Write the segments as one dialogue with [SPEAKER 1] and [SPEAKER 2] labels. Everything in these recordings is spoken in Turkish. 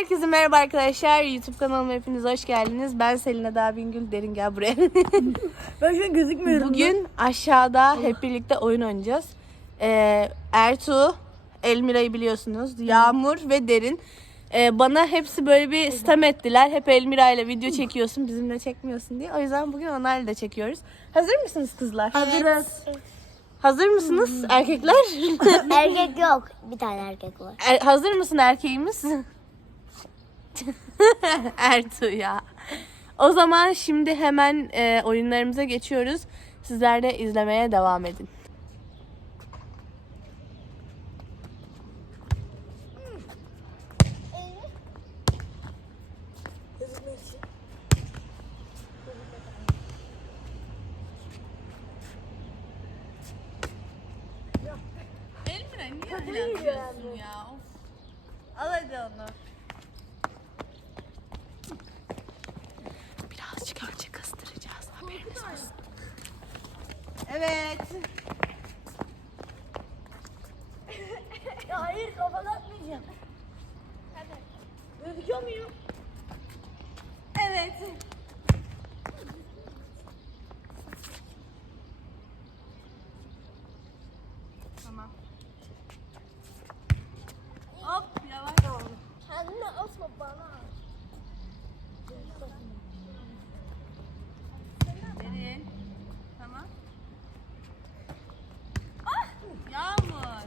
[SPEAKER 1] Herkese merhaba arkadaşlar. YouTube kanalıma hepiniz hoş geldiniz. Ben Selina Dağ Bingül. Derin gel buraya.
[SPEAKER 2] Ben şu an gözükmüyorum.
[SPEAKER 1] Bugün aşağıda hep birlikte oyun oynayacağız. Ee, Ertuğ, Elmira'yı biliyorsunuz. Yağmur ve Derin. Ee, bana hepsi böyle bir sistem ettiler. Hep Elmira ile video çekiyorsun, bizimle çekmiyorsun diye. O yüzden bugün onlarla da çekiyoruz. Hazır mısınız kızlar?
[SPEAKER 2] Hazırız.
[SPEAKER 1] Hazır mısınız erkekler?
[SPEAKER 3] Erkek yok. Bir tane erkek var.
[SPEAKER 1] Er- hazır mısın erkeğimiz? Ertuğ ya. O zaman şimdi hemen e, oyunlarımıza geçiyoruz. Sizler de izlemeye devam edin. Elmira yapıyorsun ya? Of. Al hadi onu. Birazcık önce kıstıracağız. Haberiniz olsun. Evet.
[SPEAKER 2] Ya hayır kafanı atmayacağım. Hadi. Gözüküyor muyum?
[SPEAKER 1] Evet. Tamam. Hop yavaş.
[SPEAKER 3] Kendini asma bana.
[SPEAKER 1] Derin. Tamam. Ah! Yağmur.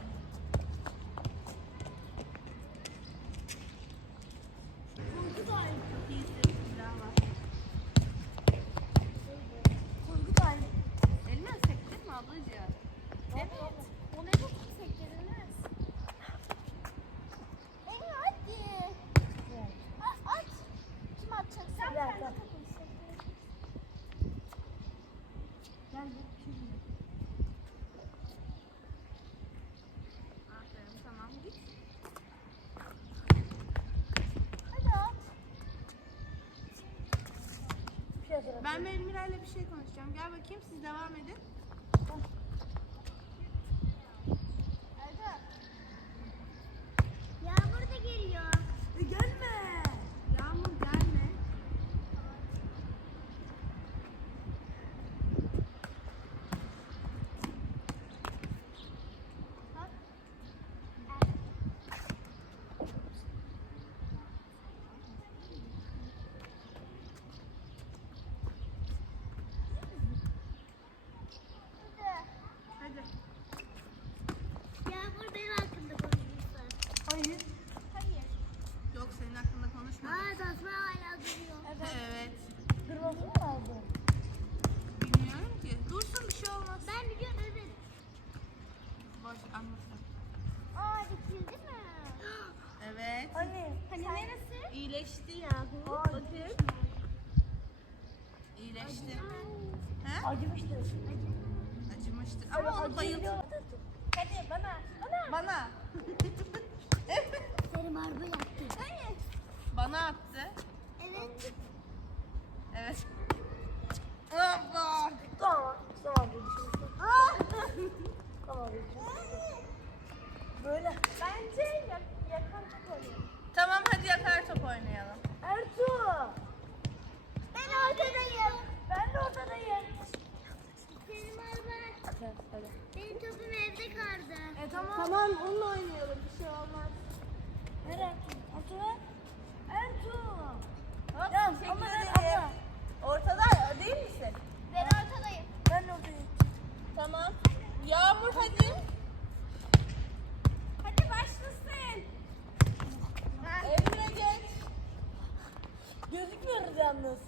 [SPEAKER 3] Korkut aynı.
[SPEAKER 1] Elime sektin mi ablacığım?
[SPEAKER 3] Evet. Ona çok sektirilmez. Eni hadi. A- Aç. Kim atacak? Sen
[SPEAKER 2] Ver,
[SPEAKER 3] sen
[SPEAKER 2] ver.
[SPEAKER 1] Aferin tamam git.
[SPEAKER 3] Hadi at.
[SPEAKER 1] Ben Elmira ile bir şey konuşacağım. Gel bakayım siz devam edin.
[SPEAKER 3] Erdem. Yağmur da geliyor.
[SPEAKER 2] E, gelme.
[SPEAKER 1] Yağmur gelme. Hadi.
[SPEAKER 3] Yağmur benim hakkında konuşmuşlar.
[SPEAKER 2] Hayır.
[SPEAKER 3] Hayır.
[SPEAKER 1] Yok senin hakkında konuşma.
[SPEAKER 3] Aa tasma hala duruyor.
[SPEAKER 1] Evet.
[SPEAKER 2] Kırmızı mı aldın?
[SPEAKER 1] Bilmiyorum ki. Dursun bir şey olmaz.
[SPEAKER 3] Ben biliyorum evet.
[SPEAKER 1] Boş anlasın.
[SPEAKER 3] Aa dikildi mi?
[SPEAKER 1] Evet.
[SPEAKER 2] Hani?
[SPEAKER 3] Hani neresi?
[SPEAKER 1] İyileşti yahu. Bakın. İyileşti. He?
[SPEAKER 2] Acımıştır.
[SPEAKER 1] Acımıştır. Ama onu bayıldı.
[SPEAKER 3] Hadi bana. Bana.
[SPEAKER 1] Bana.
[SPEAKER 3] Seni marba yaptı. Hayır.
[SPEAKER 1] Bana attı.
[SPEAKER 3] Evet.
[SPEAKER 1] Evet. Hoppa.
[SPEAKER 2] Tamam. Tamam. Tamam. Böyle.
[SPEAKER 3] Bence yak yakan çok oluyor.
[SPEAKER 1] Tamam hadi yakar top oynayalım.
[SPEAKER 2] Ertuğ.
[SPEAKER 3] Ben ortadayım.
[SPEAKER 2] Ben de ortadayım.
[SPEAKER 3] Senin marba. Benim topum evde kaldı.
[SPEAKER 2] E tamam.
[SPEAKER 1] Tamam onunla oynayalım. Bir şey olmaz.
[SPEAKER 2] Nereye? Ortada. Ertuğ.
[SPEAKER 1] Hop,
[SPEAKER 2] Ya,
[SPEAKER 1] teşekkür
[SPEAKER 2] ama ben-
[SPEAKER 1] ederim.
[SPEAKER 2] ama-
[SPEAKER 1] Ortada değil misin?
[SPEAKER 3] Ben ortadayım.
[SPEAKER 2] Ben de ortadayım.
[SPEAKER 1] Tamam. Yağmur hadi.
[SPEAKER 3] Hadi başlasın.
[SPEAKER 1] Elmire geç.
[SPEAKER 2] Gözükmüyoruz yalnız.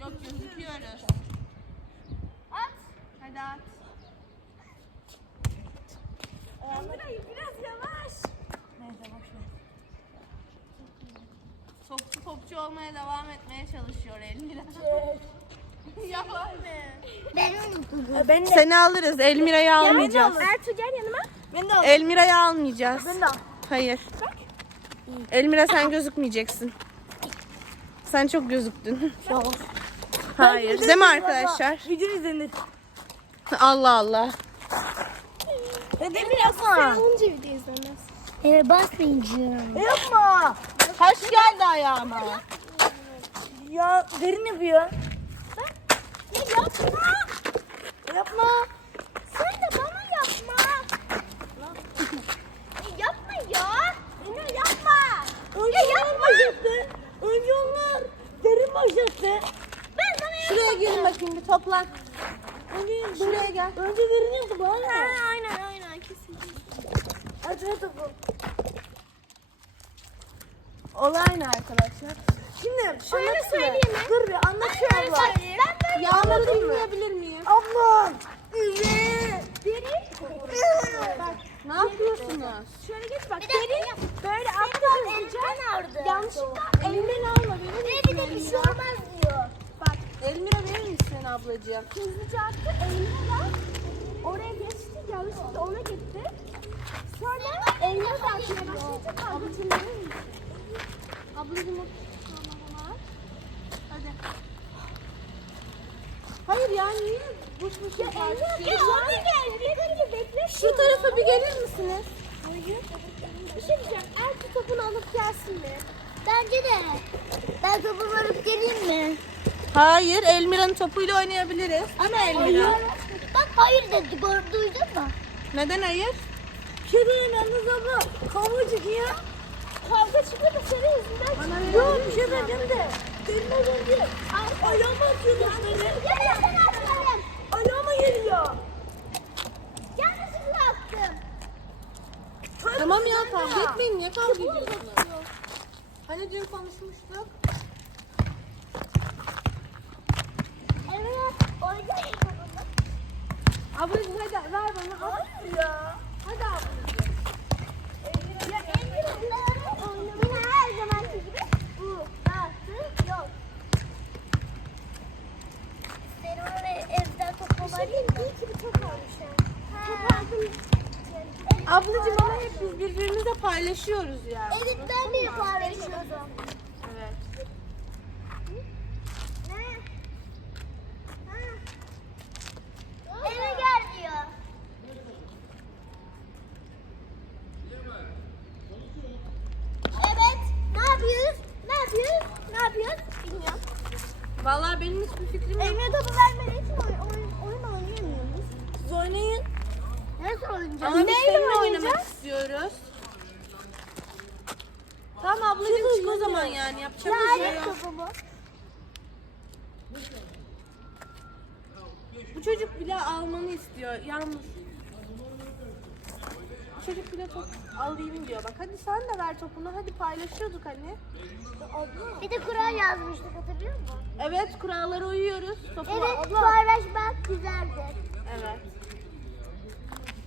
[SPEAKER 1] Yok gözüküyoruz.
[SPEAKER 3] At.
[SPEAKER 1] Hadi at.
[SPEAKER 3] Emre'yi biraz yavaş.
[SPEAKER 2] Neyse boşver.
[SPEAKER 1] Topçu olmaya devam etmeye çalışıyor Elmira.
[SPEAKER 2] Şey,
[SPEAKER 1] Yavaş.
[SPEAKER 3] Ben unuttum.
[SPEAKER 2] ben de.
[SPEAKER 1] Seni alırız. Elmira'yı almayacağız.
[SPEAKER 3] Ertuğ gel yanıma.
[SPEAKER 2] Ben de al.
[SPEAKER 1] Elmira'yı almayacağız.
[SPEAKER 2] Ben de al.
[SPEAKER 1] Hayır. Elmira sen gözükmeyeceksin. Sen çok gözüktün. Hayır. Değil mi arkadaşlar?
[SPEAKER 2] Video izlenir.
[SPEAKER 1] Allah Allah.
[SPEAKER 2] Neden yapma?
[SPEAKER 3] Onca video izlemez. Evet basmayacağım.
[SPEAKER 2] Yapma.
[SPEAKER 1] Taş geldi ayağıma.
[SPEAKER 2] Ya derin yapıyor.
[SPEAKER 3] Ya yapma.
[SPEAKER 2] Yapma.
[SPEAKER 3] Sen de bana yapma. Ya yapma ya. Beni yapma.
[SPEAKER 2] Önce
[SPEAKER 3] Ya yapma.
[SPEAKER 2] başlattı. Önce onlar. Derin başlattı.
[SPEAKER 3] Ben sana
[SPEAKER 1] Şuraya gelin bakayım bir toplan.
[SPEAKER 2] Önce
[SPEAKER 1] Şuraya gel.
[SPEAKER 2] Önce derin yaptı bana.
[SPEAKER 3] Ha,
[SPEAKER 2] ne?
[SPEAKER 3] aynen aynen kesin.
[SPEAKER 2] Hadi hadi topu.
[SPEAKER 1] Olay ne arkadaşlar?
[SPEAKER 2] Şimdi şöyle söyleyeyim
[SPEAKER 3] mi?
[SPEAKER 2] Dur bir anlat şu abla.
[SPEAKER 3] Ben
[SPEAKER 1] Yağmur'u dinleyebilir miyim?
[SPEAKER 2] Abla. Üye.
[SPEAKER 3] Bak
[SPEAKER 1] Ne yapıyorsunuz?
[SPEAKER 3] şöyle geç bak. Derin böyle atla hızlıca. Yanlışlıkla elimden alma benim. Ne bir de bir şey olmaz diyor. Bak
[SPEAKER 1] Elmira verir misin ablacığım?
[SPEAKER 3] hızlıca attı bak. Oraya geçti yanlışlıkla ona gitti. Sonra eline de atmaya başlayınca kaldı tırmanır Hadi.
[SPEAKER 1] Hayır ya niye boş boş
[SPEAKER 3] Ya eline ya ona gel. Bekle bekle.
[SPEAKER 1] Şu tarafa bir gelir misiniz?
[SPEAKER 3] Hayır. Bir şey diyeceğim. Erkek topunu alıp gelsin mi? Bence de. Ben topumu alıp geleyim mi?
[SPEAKER 1] Hayır, Elmira'nın topuyla oynayabiliriz. Ama Elmira.
[SPEAKER 3] Bak hayır dedi. Duydun mu?
[SPEAKER 1] Neden hayır?
[SPEAKER 2] Bir şey yalnız abla. Kavga çıkıyor.
[SPEAKER 3] Çıkıyor da senin yüzünden
[SPEAKER 2] Yok bir şey diyeceğim de. Derin az önce. Ayağıma atıyormuş beni.
[SPEAKER 3] Gel sen atlarım.
[SPEAKER 2] Ayağıma geliyor.
[SPEAKER 3] Yanlışlıkla attım.
[SPEAKER 1] Tamam ya kavga etmeyin. Niye kavga ediyorsunuz? Hani dün konuşmuştuk.
[SPEAKER 3] Evet. Oynayın.
[SPEAKER 1] Ablacığım hadi ver bana.
[SPEAKER 2] Hayır ya.
[SPEAKER 1] Hadi ablacığım.
[SPEAKER 3] Ya Emre'nin oynamayı her zamanki gibi bu. Dağıtı yok. Benim oraya aldım.
[SPEAKER 1] Ablacığım ama hep biz birbirimizle paylaşıyoruz ya.
[SPEAKER 3] Evet ben de paylaşıyordum.
[SPEAKER 1] Evet.
[SPEAKER 3] Ne? Ha. Eve gel diyor. Evet. Ne yapıyoruz? Ne yapıyoruz? Ne yapıyoruz? Bilmiyorum.
[SPEAKER 1] Vallahi benim hiçbir fikrim yok.
[SPEAKER 3] Emre topu vermediği için oyun, oyun, oyun oynayamıyoruz.
[SPEAKER 2] Siz oynayın.
[SPEAKER 3] Nasıl oynayacağız?
[SPEAKER 1] Ama biz seninle oynamak istiyoruz. Tamam ablacığım çık o zaman yani. Yapacak bir şey
[SPEAKER 3] Lanet
[SPEAKER 1] yok.
[SPEAKER 3] topu bu.
[SPEAKER 1] Bu çocuk bile almanı istiyor. Yalnız. Çocuk bile top alayım diyor. Bak hadi sen de ver topunu. Hadi paylaşıyorduk hani.
[SPEAKER 3] Bir de kural yazmıştık hatırlıyor musun?
[SPEAKER 1] Evet kurallara uyuyoruz. Topu
[SPEAKER 3] Evet paylaşmak güzeldir.
[SPEAKER 1] Evet.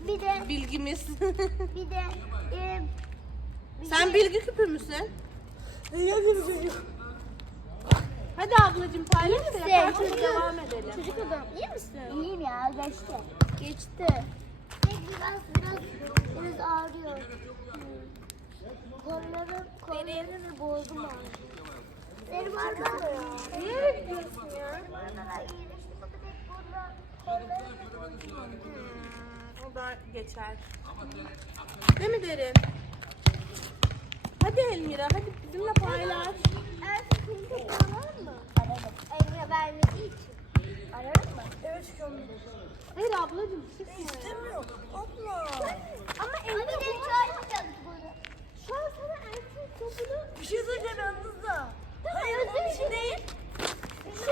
[SPEAKER 3] Bir de
[SPEAKER 1] Bilgimiz.
[SPEAKER 3] bir de e, bir
[SPEAKER 1] sen
[SPEAKER 3] de-
[SPEAKER 1] bilgi küpü müsün? Hadi ablacığım paylaş da yaparken
[SPEAKER 3] Çocuk-
[SPEAKER 1] devam edelim.
[SPEAKER 3] Çocuk adam iyi misin? İyiyim ya geçti. Geçti. Biraz biraz biraz ağrıyor. Kollarım, kollarım ve boğazım ağrıyor. Ağrıyor.
[SPEAKER 1] Niye gidiyorsun ya?
[SPEAKER 3] Benim ağrılar iyileşti fakat hep burada kollarım ve boğazım ağrıyor.
[SPEAKER 1] Hmm, o da geçer. Değil mi Derin? Hadi Elmira hadi bizimle paylaş.
[SPEAKER 3] Ersin seni tek arar mı? Ararım. Emre vermediği için. Ararım mı?
[SPEAKER 2] Evet çıkıyorum.
[SPEAKER 1] Hayır ablacığım çıkma ya.
[SPEAKER 2] İstemiyorum. Abla.
[SPEAKER 3] Ama Emre de çağırmayacağız bunu. Şu an sana Ersin topunu
[SPEAKER 2] Bir şey söyleyeceğim yalnız da.
[SPEAKER 3] Hayır özür için değil.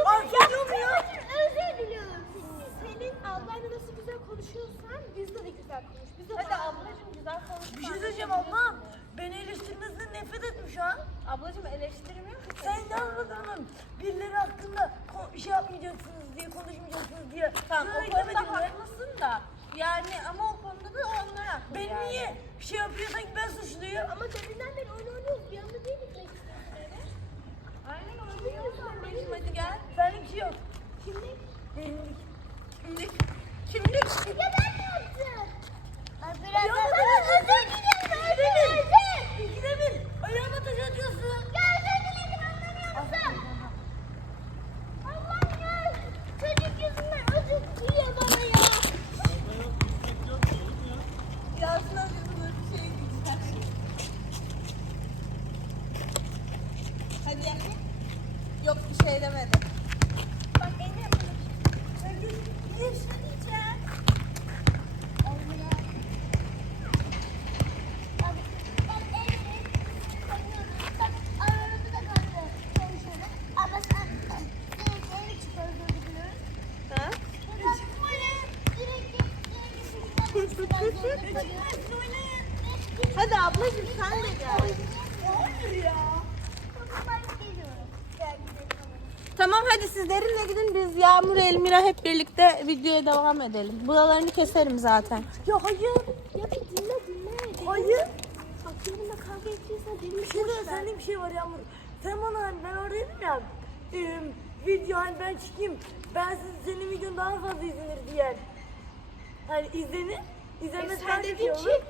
[SPEAKER 2] Affediyorum ya.
[SPEAKER 3] Özür diliyorum senin. Senin ablayla nasıl güzel konuşuyorsan bizle de güzel konuş. Biz de
[SPEAKER 1] Hadi ablacığım güzel konuş.
[SPEAKER 2] Bir şey söyleyeceğim abla. Beni eleştirmesinden nefret ettim şu an.
[SPEAKER 1] Ablacığım eleştirmiyor ki.
[SPEAKER 2] Sen yazmadın mı? Birileri hakkında ko- şey yapmayacaksınız diye, konuşmayacaksınız diye.
[SPEAKER 1] Tamam o
[SPEAKER 2] Söylemedin
[SPEAKER 1] konuda
[SPEAKER 2] mi?
[SPEAKER 1] haklısın da. Yani ama o konuda da onlar haklı
[SPEAKER 2] Ben
[SPEAKER 1] yani.
[SPEAKER 2] niye şey yapıyor sanki ben suçluyum?
[SPEAKER 3] Ama deminden beri oyun oynuyoruz. Bir anda değil mi?
[SPEAKER 1] Aynen oynuyorsun ablacığım hadi gel.
[SPEAKER 2] Benlik yok.
[SPEAKER 3] Kimlik?
[SPEAKER 2] Benlik.
[SPEAKER 1] Kimlik. Kimlik.
[SPEAKER 3] Ya ben ne yaptım? Bak biraz
[SPEAKER 2] Ya
[SPEAKER 3] da
[SPEAKER 2] ben
[SPEAKER 3] sana
[SPEAKER 2] özür
[SPEAKER 1] Elmira hep birlikte videoya devam edelim. Buralarını keserim zaten.
[SPEAKER 2] Ya hayır.
[SPEAKER 3] Ya bir dinle dinle.
[SPEAKER 2] Hayır.
[SPEAKER 3] Bak benimle kavga ettiysen benim
[SPEAKER 2] de sende bir şey var Yağmur. Sen bana hani ben oradaydım ya. E, video hani ben çıkayım. Ben siz, senin videon daha fazla izlenir diye. Hani izlenir. İzlenmez
[SPEAKER 3] sen
[SPEAKER 2] ben
[SPEAKER 3] dedin ki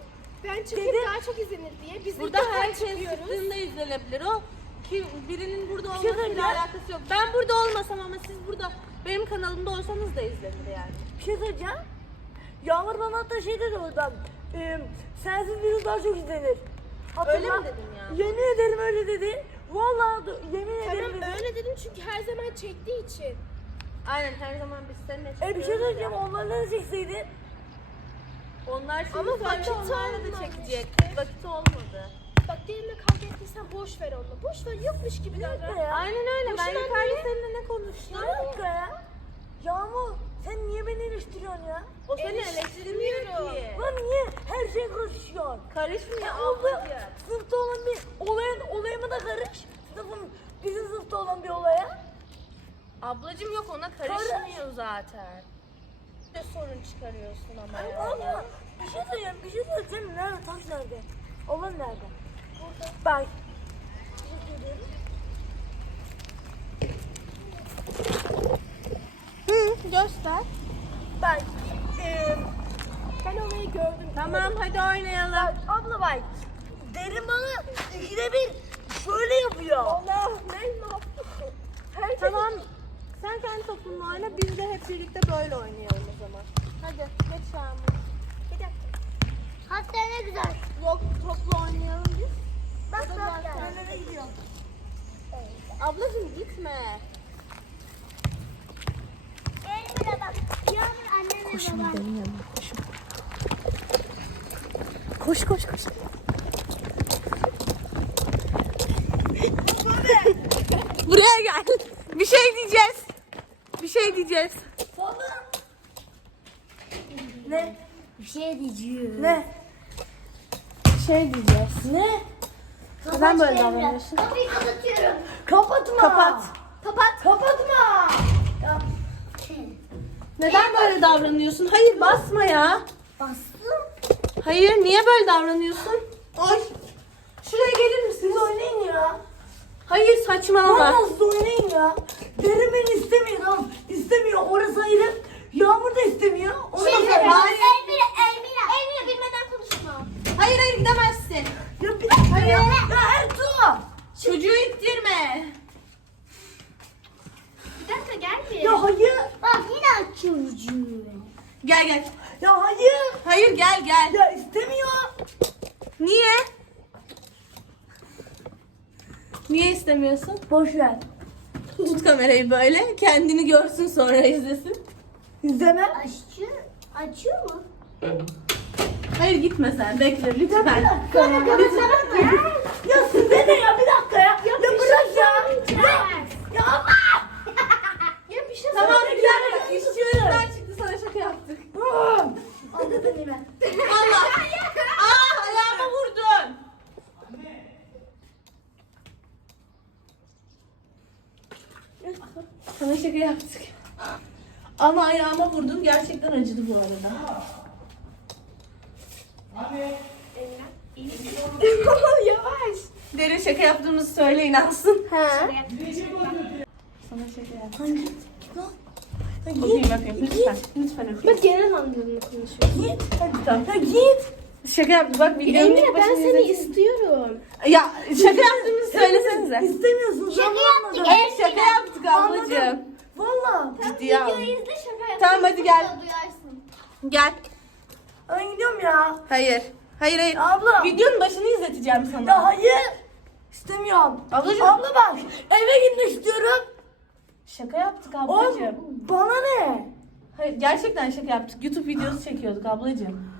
[SPEAKER 3] ben çıkıp
[SPEAKER 2] Dedim.
[SPEAKER 3] daha çok izlenir diye. Biz
[SPEAKER 1] Burada
[SPEAKER 3] ilk defa
[SPEAKER 1] herkes
[SPEAKER 3] çıkıyoruz.
[SPEAKER 1] çıktığında izlenebilir. O ki birinin burada olmasıyla
[SPEAKER 2] söyleyeceğim.
[SPEAKER 1] alakası yok. Ben burada olmasam ama siz burada benim kanalımda olsanız da izlenir yani.
[SPEAKER 2] Bir şey söyleyeceğim. Yağmur bana hatta şey dedi oradan. E, sensiz video daha çok izlenir. Hatırla.
[SPEAKER 1] Öyle mi dedim ya?
[SPEAKER 2] Yemin ederim öyle dedi. Vallahi do- yemin ederim
[SPEAKER 3] Tamam
[SPEAKER 2] dedi.
[SPEAKER 3] öyle dedim çünkü her zaman çektiği için.
[SPEAKER 1] Aynen her zaman biz seninle
[SPEAKER 2] E bir şey söyleyeceğim
[SPEAKER 1] ya.
[SPEAKER 2] da çekseydi.
[SPEAKER 1] Onlar şimdi
[SPEAKER 3] Ama
[SPEAKER 1] Ama
[SPEAKER 3] vakit
[SPEAKER 1] onlarla da
[SPEAKER 3] olmamıştı.
[SPEAKER 1] çekecek. Vakit olmadı.
[SPEAKER 3] Bak benimle kavga ettiysen boş ver onunla. Boş ver yokmuş gibi davran.
[SPEAKER 2] ya.
[SPEAKER 1] Aynen öyle. Ben
[SPEAKER 3] Boşuna
[SPEAKER 1] yukarıda
[SPEAKER 3] niye?
[SPEAKER 1] seninle ne konuştum?
[SPEAKER 2] Bir dakika ya. Yağmur sen niye beni eleştiriyorsun ya?
[SPEAKER 1] O seni eleştirmiyor ki.
[SPEAKER 2] Lan niye her şey karışıyor?
[SPEAKER 1] Karışmıyor
[SPEAKER 2] Ya
[SPEAKER 1] ablacığım.
[SPEAKER 2] Sınıfta olan bir olaya, olayıma da karış. Sınıfın bizim sınıfta olan bir olaya.
[SPEAKER 1] Ablacığım yok ona karışmıyor zaten. Ne sorun çıkarıyorsun ama ya.
[SPEAKER 2] Ama bir şey söyleyeceğim, bir şey söyleyeceğim. Nerede? Taş nerede? Olan nerede? Bak.
[SPEAKER 1] Hı, göster.
[SPEAKER 2] Bak. Eee
[SPEAKER 3] Ben olayı gördüm.
[SPEAKER 1] Tamam hadi oynayalım.
[SPEAKER 2] bak abla bak. Derin bana ikide bir şöyle yapıyor.
[SPEAKER 3] Allah ne yaptın? Herkes
[SPEAKER 1] Tamam. Sen kendi topunla oyna. Biz de hep birlikte böyle oynayalım o zaman. Hadi geç Yağmur.
[SPEAKER 3] Bir dakika.
[SPEAKER 2] Hatta ne güzel.
[SPEAKER 1] Yok topla oynayalım biz.
[SPEAKER 2] Bak bak. Ben nereye gidiyorum?
[SPEAKER 1] Ablacığım gitme.
[SPEAKER 3] Elime bak. Yağmur anneme
[SPEAKER 1] Koşun benim yanıma koşun. Koş koş koş. Buraya gel. Bir şey diyeceğiz. Bir şey diyeceğiz.
[SPEAKER 2] Ne?
[SPEAKER 3] Bir şey diyeceğim.
[SPEAKER 2] Ne?
[SPEAKER 1] Bir şey diyeceğiz.
[SPEAKER 2] Ne?
[SPEAKER 1] Neden böyle davranıyorsun?
[SPEAKER 3] Kapıyı kapatıyorum.
[SPEAKER 2] Kapatma.
[SPEAKER 1] Kapat.
[SPEAKER 3] Kapat.
[SPEAKER 2] Kapatma. Ya,
[SPEAKER 1] Neden böyle davranıyorsun? Hayır basma ya.
[SPEAKER 3] Bastım.
[SPEAKER 1] Hayır niye böyle davranıyorsun? Ay. Şuraya gelir misiniz?
[SPEAKER 2] oynayın ya.
[SPEAKER 1] Hayır saçmalama.
[SPEAKER 2] Siz oynayın ya. Derin beni istemiyor tamam. İstemiyor. Orası ayrı. Yağmur da istemiyor. Da
[SPEAKER 1] Şey, hayır.
[SPEAKER 3] Elmira, Elmira. Elmira bilmeden konuşma.
[SPEAKER 1] Hayır hayır gidemezsin.
[SPEAKER 2] Ya bir dakika ya. Ya Ertuğ.
[SPEAKER 1] Çocuğu ittirme.
[SPEAKER 3] Bir dakika gel bir.
[SPEAKER 2] Ya hayır.
[SPEAKER 3] Bak yine açıyorum.
[SPEAKER 1] Gel gel.
[SPEAKER 2] Ya hayır.
[SPEAKER 1] Hayır gel gel.
[SPEAKER 2] Ya istemiyor.
[SPEAKER 1] Niye? Niye istemiyorsun?
[SPEAKER 2] Boş ver.
[SPEAKER 1] Tut kamerayı böyle. Kendini görsün sonra izlesin.
[SPEAKER 2] İzleme.
[SPEAKER 3] Açıyor. Açıyor mu?
[SPEAKER 1] Hayır gitme sen. Bekle lütfen.
[SPEAKER 2] Sonra kapatsana Ya size ne ya bir dakika ya. Ya bırak ya. Ya. Ya ama.
[SPEAKER 3] Ya bir şey
[SPEAKER 1] Tamam bir dakika. İşçi önünden çıktı sana şaka yaptık.
[SPEAKER 2] Anladın mı?
[SPEAKER 1] Valla. Aa ayağıma vurdun. Sana şaka yaptık. Ama ayağıma vurdun. Gerçekten acıdı bu arada.
[SPEAKER 3] Yavaş.
[SPEAKER 1] Derin şaka yaptığımızı söyle inansın.
[SPEAKER 3] Ha.
[SPEAKER 1] Sana şaka yaptık.
[SPEAKER 2] Hangi? Lan.
[SPEAKER 1] Öpeyim öpeyim lütfen. Lütfen öpeyim.
[SPEAKER 3] Bak genel anlamda konuşuyor.
[SPEAKER 2] Git.
[SPEAKER 1] Hadi tamam.
[SPEAKER 2] Ya git.
[SPEAKER 1] Şaka yaptık. Bak videonun ilk
[SPEAKER 3] Emine ben seni
[SPEAKER 1] izledim.
[SPEAKER 3] istiyorum.
[SPEAKER 1] Ya şaka yaptığımızı söylesenize.
[SPEAKER 2] İstemiyorsun.
[SPEAKER 3] Şaka yaptık,
[SPEAKER 2] anladın.
[SPEAKER 1] Şaka yaptık ablacığım.
[SPEAKER 2] Valla.
[SPEAKER 1] Ciddiye al.
[SPEAKER 3] izle şaka yap.
[SPEAKER 1] Tamam, hadi gel. Gel.
[SPEAKER 2] Ben gidiyorum ya.
[SPEAKER 1] Hayır. Hayır hayır.
[SPEAKER 2] Abla.
[SPEAKER 1] Videonun başını izleteceğim sana.
[SPEAKER 2] Ya hayır. İstemiyorum.
[SPEAKER 1] Ablacığım.
[SPEAKER 2] Abla bak eve gitmek istiyorum.
[SPEAKER 1] Şaka yaptık
[SPEAKER 2] Oğlum bana ne?
[SPEAKER 1] Hayır, gerçekten şaka yaptık. YouTube videosu çekiyorduk ablacığım.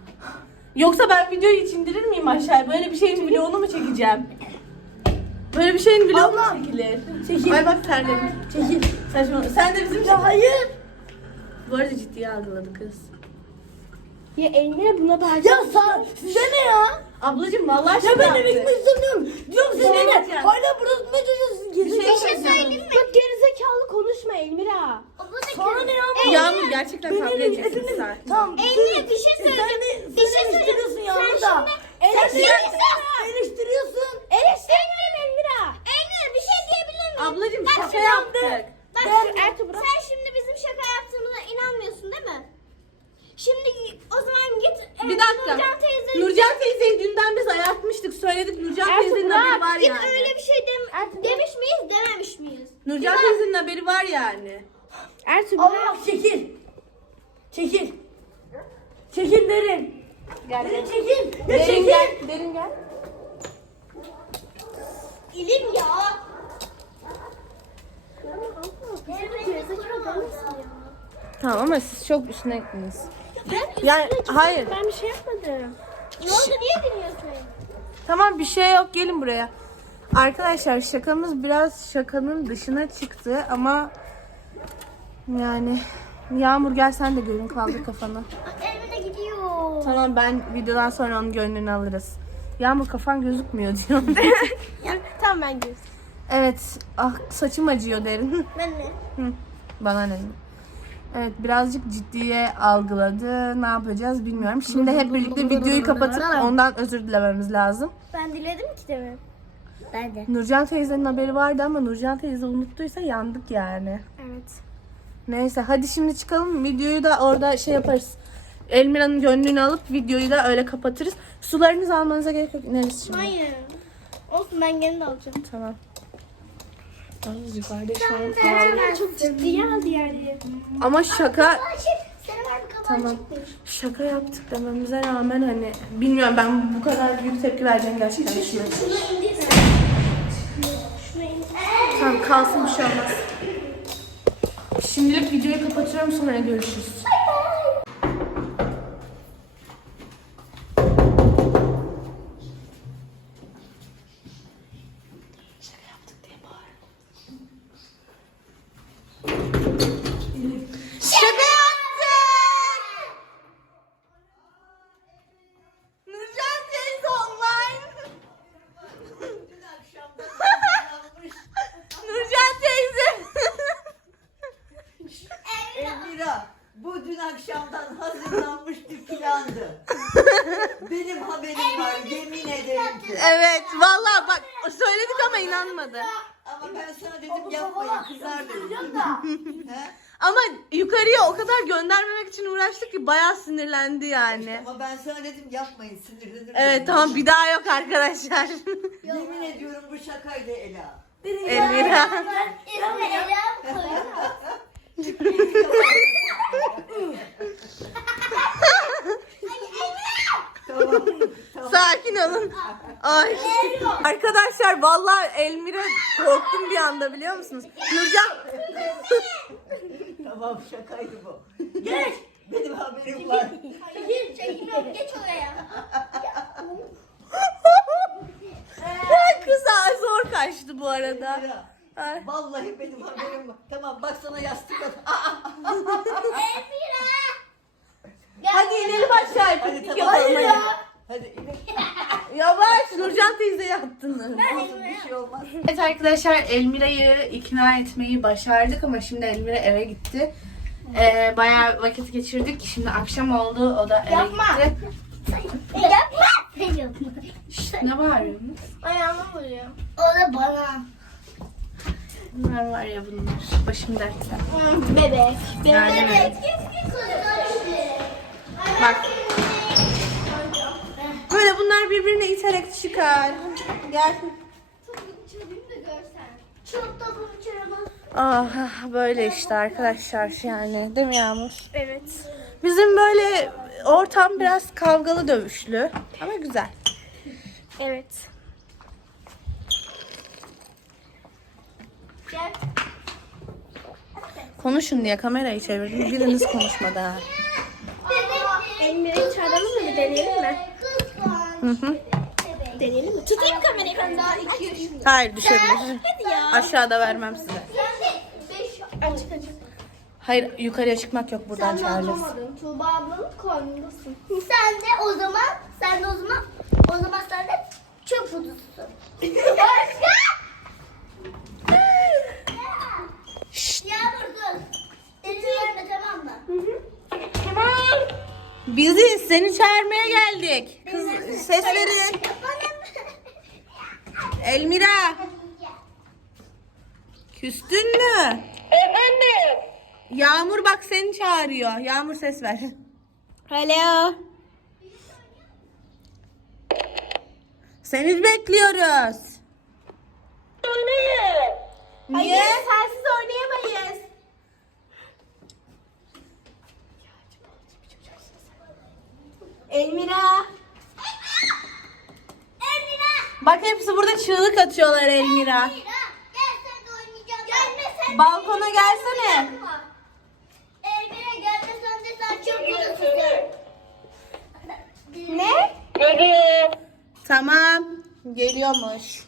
[SPEAKER 1] Yoksa ben videoyu hiç indirir miyim aşağıya? Böyle bir şeyin vlogunu mu çekeceğim? Böyle bir şeyin vlogu mu
[SPEAKER 2] Abla.
[SPEAKER 1] çekilir?
[SPEAKER 2] Çekil.
[SPEAKER 1] Ay bak terledim.
[SPEAKER 2] Çekil.
[SPEAKER 1] Saçma. Sen de bizim
[SPEAKER 2] Ya hayır.
[SPEAKER 1] Bu arada ciddiye algıladı kız.
[SPEAKER 3] Ya Elmira buna bağıracak.
[SPEAKER 2] Ya sen size ne ya?
[SPEAKER 1] Ablacığım vallahi
[SPEAKER 2] Ya
[SPEAKER 1] şaka
[SPEAKER 2] ben eve
[SPEAKER 1] yaptık.
[SPEAKER 2] gitmek istemiyorum.
[SPEAKER 1] 在他
[SPEAKER 3] 面
[SPEAKER 2] 前 Çekil derin.
[SPEAKER 1] Gel
[SPEAKER 2] Derin çekil. Ya
[SPEAKER 1] Derin
[SPEAKER 2] çekil.
[SPEAKER 1] gel. Derin gel.
[SPEAKER 3] İlim ya.
[SPEAKER 1] Tamam ama siz çok üstüne gittiniz.
[SPEAKER 3] Ben
[SPEAKER 1] Yani hayır.
[SPEAKER 3] Ben bir şey yapmadım. Ne oldu niye dinliyorsun?
[SPEAKER 1] Tamam bir şey yok gelin buraya. Arkadaşlar şakamız biraz şakanın dışına çıktı ama yani Yağmur gel sen de görün kaldır kafanı. Tamam ben videodan sonra onun gönlünü alırız. Yağmur kafan gözükmüyor diyor.
[SPEAKER 3] tamam ben gidiyorum.
[SPEAKER 1] evet ah saçım acıyor derin.
[SPEAKER 3] Ben.
[SPEAKER 1] Hı, Bana ne? Evet birazcık ciddiye algıladı. Ne yapacağız bilmiyorum. Şimdi hep birlikte videoyu kapatıp ondan özür dilememiz lazım.
[SPEAKER 3] Ben diledim ki demin. Ben de.
[SPEAKER 1] Nurcan teyzenin haberi vardı ama Nurcan teyze unuttuysa yandık yani.
[SPEAKER 3] Evet.
[SPEAKER 1] Neyse hadi şimdi çıkalım. Videoyu da orada şey yaparız. Elmira'nın gönlünü alıp videoyu da öyle kapatırız. Sularınızı almanıza gerek yok. İneriz şimdi.
[SPEAKER 3] Hayır. Olsun ben gene de alacağım.
[SPEAKER 1] Tamam. Az yukarıda şu an
[SPEAKER 3] çok ciddiye aldı yani.
[SPEAKER 1] Ama şaka Tamam. Şaka yaptık dememize rağmen hani bilmiyorum ben bu kadar büyük tepki vereceğim gerçekten
[SPEAKER 3] indir.
[SPEAKER 1] Tamam kalsın bir şey olmaz. Şimdilik videoyu kapatıyorum sonra görüşürüz. Şaka
[SPEAKER 4] Benim haberim var, yemin ederim ki.
[SPEAKER 1] evet vallahi bak söyledik ama inanmadı.
[SPEAKER 4] Ama ben sana dedim yapmayın, kızar dedim. He?
[SPEAKER 1] Ama yukarıya o kadar göndermemek için uğraştık ki bayağı sinirlendi yani.
[SPEAKER 4] Ama ben sana dedim yapmayın, sinirlenir.
[SPEAKER 1] Evet tamam bir daha yok arkadaşlar.
[SPEAKER 4] Yemin ediyorum bu şakaydı Ela.
[SPEAKER 1] Elmira.
[SPEAKER 3] Elime ele koyuyor.
[SPEAKER 4] Tamam, tamam.
[SPEAKER 1] Sakin olun. Ay. Arkadaşlar vallahi Elmira korktum bir anda biliyor musunuz? Nurcan
[SPEAKER 4] Tamam şakaydı bu. Geç. Benim haberim var.
[SPEAKER 3] Çekil çekil geç oraya.
[SPEAKER 1] kıza zor kaçtı bu arada. Ay.
[SPEAKER 4] vallahi benim haberim var. Tamam bak sana yastık. Aa,
[SPEAKER 3] Elmira.
[SPEAKER 1] Hadi inelim aşağı.
[SPEAKER 4] Hadi tamam.
[SPEAKER 1] yapalım hadi.
[SPEAKER 4] Hadi
[SPEAKER 1] Yavaş Nurcan teyze yaptınız.
[SPEAKER 4] olsun bir şey olmaz.
[SPEAKER 1] Evet arkadaşlar Elmira'yı ikna etmeyi başardık ama şimdi Elmira eve gitti. Ee, bayağı vakit geçirdik. Şimdi akşam oldu. O da eve
[SPEAKER 3] Yapma.
[SPEAKER 1] gitti.
[SPEAKER 3] Yapma. Yapma.
[SPEAKER 1] Şşt, ne bağırıyorsunuz?
[SPEAKER 3] Ayağıma vuruyor. O da bana.
[SPEAKER 1] Bunlar var ya bunlar. Başım dertte.
[SPEAKER 3] Bebek.
[SPEAKER 1] Yani evet. Bak. Böyle bunlar birbirine iterek çıkar. Gel.
[SPEAKER 3] Çalamaz.
[SPEAKER 1] Ah böyle işte arkadaşlar yani. Değil mi Yağmur?
[SPEAKER 3] Evet.
[SPEAKER 1] Bizim böyle ortam biraz kavgalı dövüşlü ama güzel.
[SPEAKER 3] Evet.
[SPEAKER 1] Konuşun diye kamerayı çevirdim. Biriniz konuşmadı ha.
[SPEAKER 5] Elmiri çağıralım mı bir deneyelim mi?
[SPEAKER 1] Hı hı.
[SPEAKER 5] Deneyelim mi? Tutayım kamerayı ben daha iki yaşındayım.
[SPEAKER 1] Hayır düşebilir.
[SPEAKER 5] Hadi ya.
[SPEAKER 1] Aşağıda vermem size.
[SPEAKER 5] Açık açık.
[SPEAKER 1] Hayır yukarıya çıkmak yok buradan
[SPEAKER 5] Sen de
[SPEAKER 1] Charles.
[SPEAKER 5] alamadın. Tuğba ablanın koynundasın.
[SPEAKER 3] Sen de o zaman, sen de o zaman, o zaman sen de çöp kutususun.
[SPEAKER 1] Şşt,
[SPEAKER 3] Yağmur dur. Elini verme tamam mı?
[SPEAKER 1] Biziz seni çağırmaya geldik. Kız ses verin. Elmira. Küstün mü? Efendim. Yağmur bak seni çağırıyor. Yağmur ses ver. Hello. Seni bekliyoruz. Niye?
[SPEAKER 5] Hayır sensiz oynayamayız. Elmira.
[SPEAKER 3] Emine.
[SPEAKER 1] Bak hepsi burada çığlık atıyorlar Elmira.
[SPEAKER 3] Gel sen de oynayacağım. Gelme sen.
[SPEAKER 1] Balkona gelsene.
[SPEAKER 3] Emine gelme sen de sen kutususun.
[SPEAKER 5] Ne?
[SPEAKER 1] Tamam. Geliyormuş.